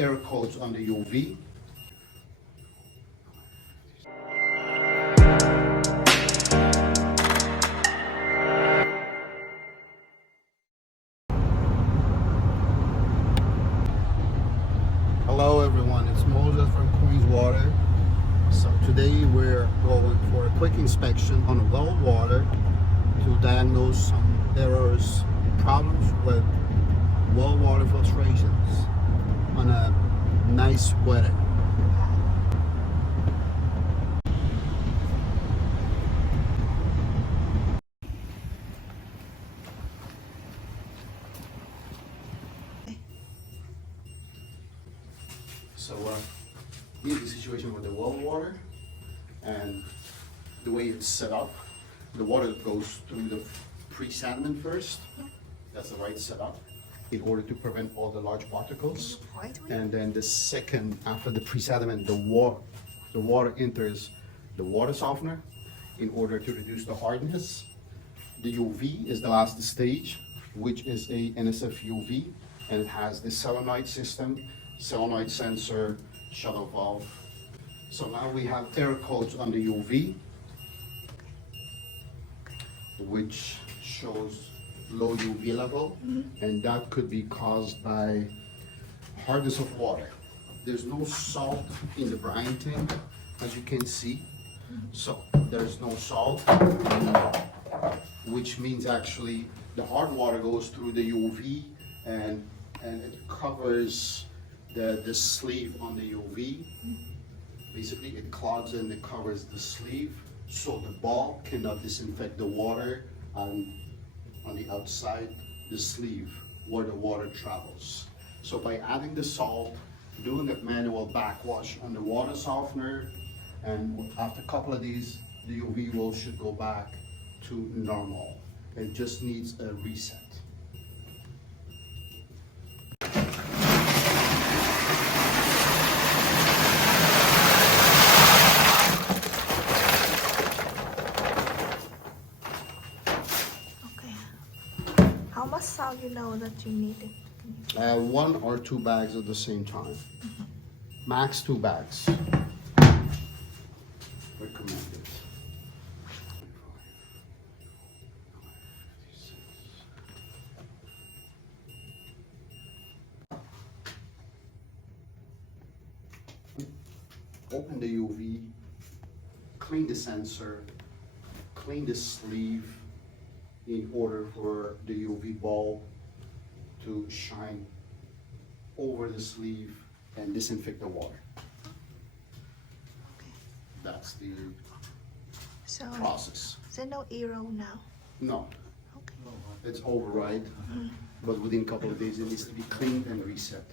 error codes on the UV. Hello everyone, it's Moses from Quinn Water. So today we're going for a quick inspection on a well water to diagnose some errors, problems with well water filtrations on a nice weather. So here's the situation with the well water and the way it's set up. The water goes through the pre-sediment first. That's the right setup in order to prevent all the large particles. And then the second, after the pre-sediment, the water enters the water softener in order to reduce the hardness. The UV is the last stage, which is a NSF UV, and it has the solenoid system, solenoid sensor, shuttle valve. So now we have error codes on the UV, which shows low UV level, and that could be caused by hardness of water. There's no salt in the brine tank, as you can see. So there's no salt, which means actually the hard water goes through the UV and it covers the sleeve on the UV. Basically it clogs and it covers the sleeve, so the ball cannot disinfect the water on the outside, the sleeve where the water travels. So by adding the salt, doing a manual backwash on the water softener, and after a couple of these, the UV should go back to normal. It just needs a reset. How much salt you know that you need it? 1 or 2 bags at the same time. Max 2 bags. Recommended. Open the UV, clean the sensor, clean the sleeve in order for the UV ball to shine over the sleeve and disinfect the water. That's the process. So no error now? No, Okay. it's override, but within a couple of days it needs to be cleaned and reset.